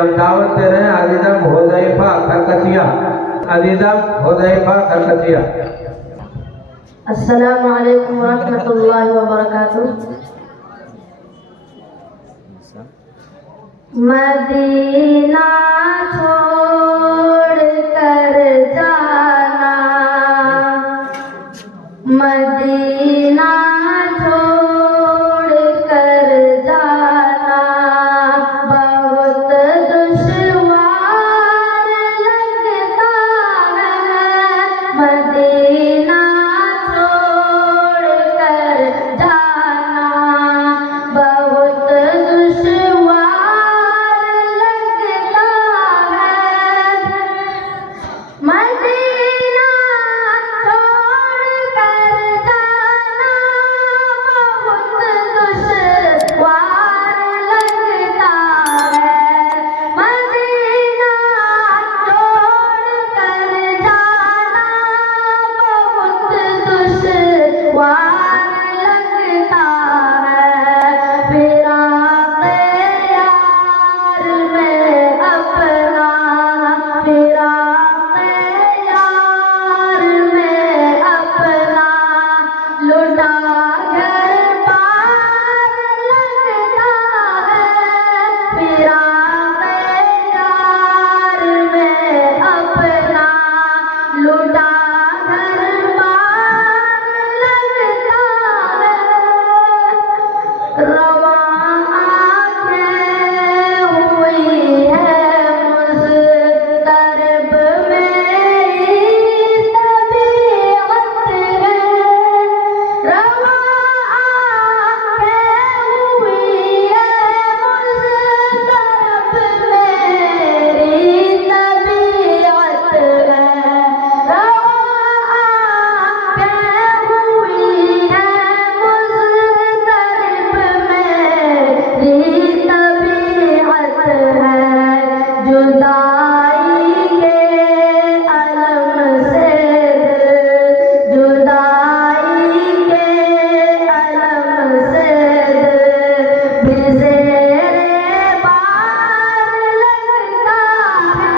हम दावत दे रहे हैं अजीज़म हुज़ैफा खरकतिया, अजीज़म हुज़ैफा खरकतिया। अस्सलामु अलैकुम रहमतुल्लाहि व बरकातुहू। मदीना छोड़ कर जाना, मदीना छोड़ कर जाना बहुत दुश्वार लगता है। मदीना छोड़ कर जाना बहुत दुश्वार लगता है। मदीना छोड़ कर जाना बहुत दुश्वार लगता है। मदीना छोड़ कर जाना बहुत दुश्वार लगता है। फिराक़े यार में अपना, फिराक़े यार में अपना लुटा घर पार लगता है। फिराक़े यार में अपना लुटा घर पार लगता है। रवां आँखें हुई है मुज़्तरब मेरी तबीयत है। रवां आँखें हुई है मुज़्तरब मेरी तबीयत है। रवां आँखें हुई है मुज़्तरब मेरी तबीयत है। जुदाई के अलम से दिल, जुदाई के अलम से दिल भी ज़ेरे बार लगता है।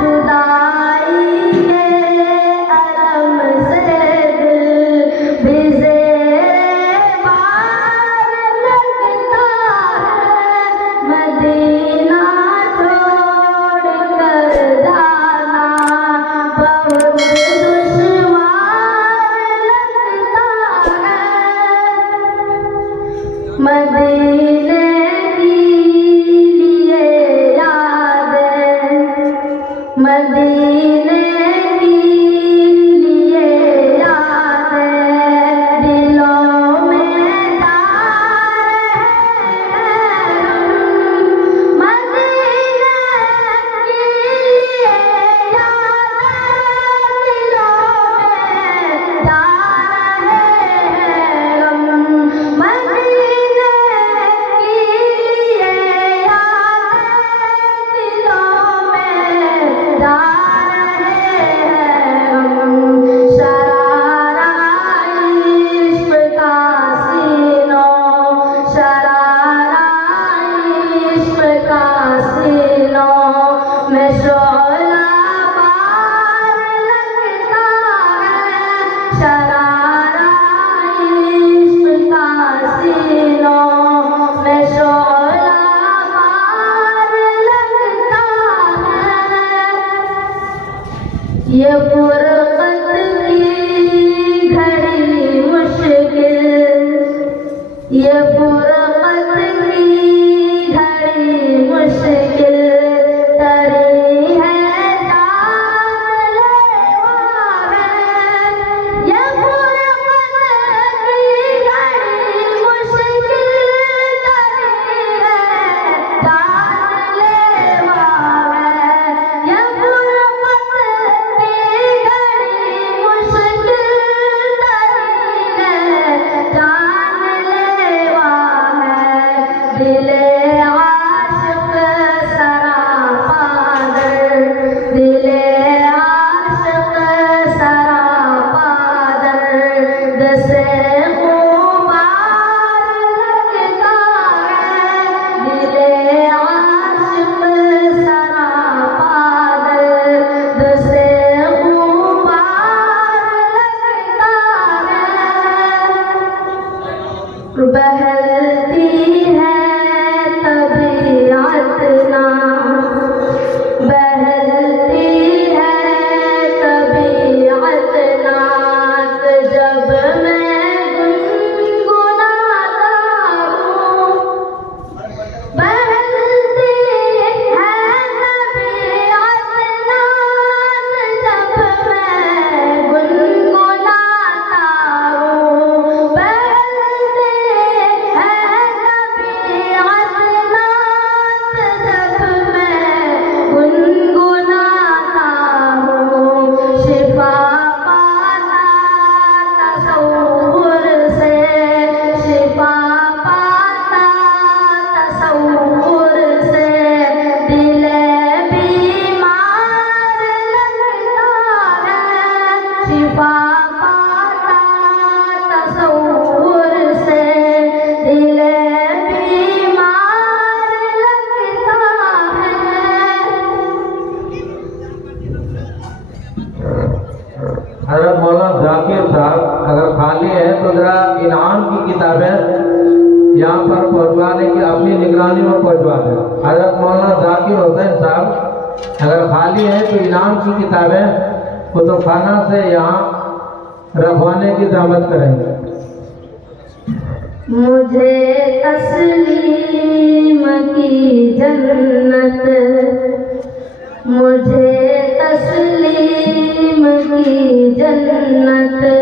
जुदाई के अलम से दिल भी ज़ेरे बार लगता है। मदीना छोड़ कर जाना बहुत दुश्वार लगता है। मदीने की लिए यादें, मदीने की लिए यादें दिलों में जा रहे हैं। मदीने की लिए यादें दिलों में जा रहे हैं। मदीने की लिए यादें दिलों में जा रहे हैं। शरारा इश्क़ का सीनों, शरारा इश्क़ का सीनों में शोला बार लगता है। शरारा इश्क़ का सीनों में शोला बार लगता है। ये फुरक़त की घड़ी मुश्किल, ये फुरक़त की घड़ी मुश्किल तरी है जान लेवा है। ये फुरक़त की घड़ी मुश्किल तरी है जान लेवा है। ये फुरक़त की अगर खाली है तो इनाम की किताबें कुतुब खाना से यहाँ रखवाने की दावत करेंगे। मुझे तस्लीम की जन्नत, मुझे तस्लीम की जन्नत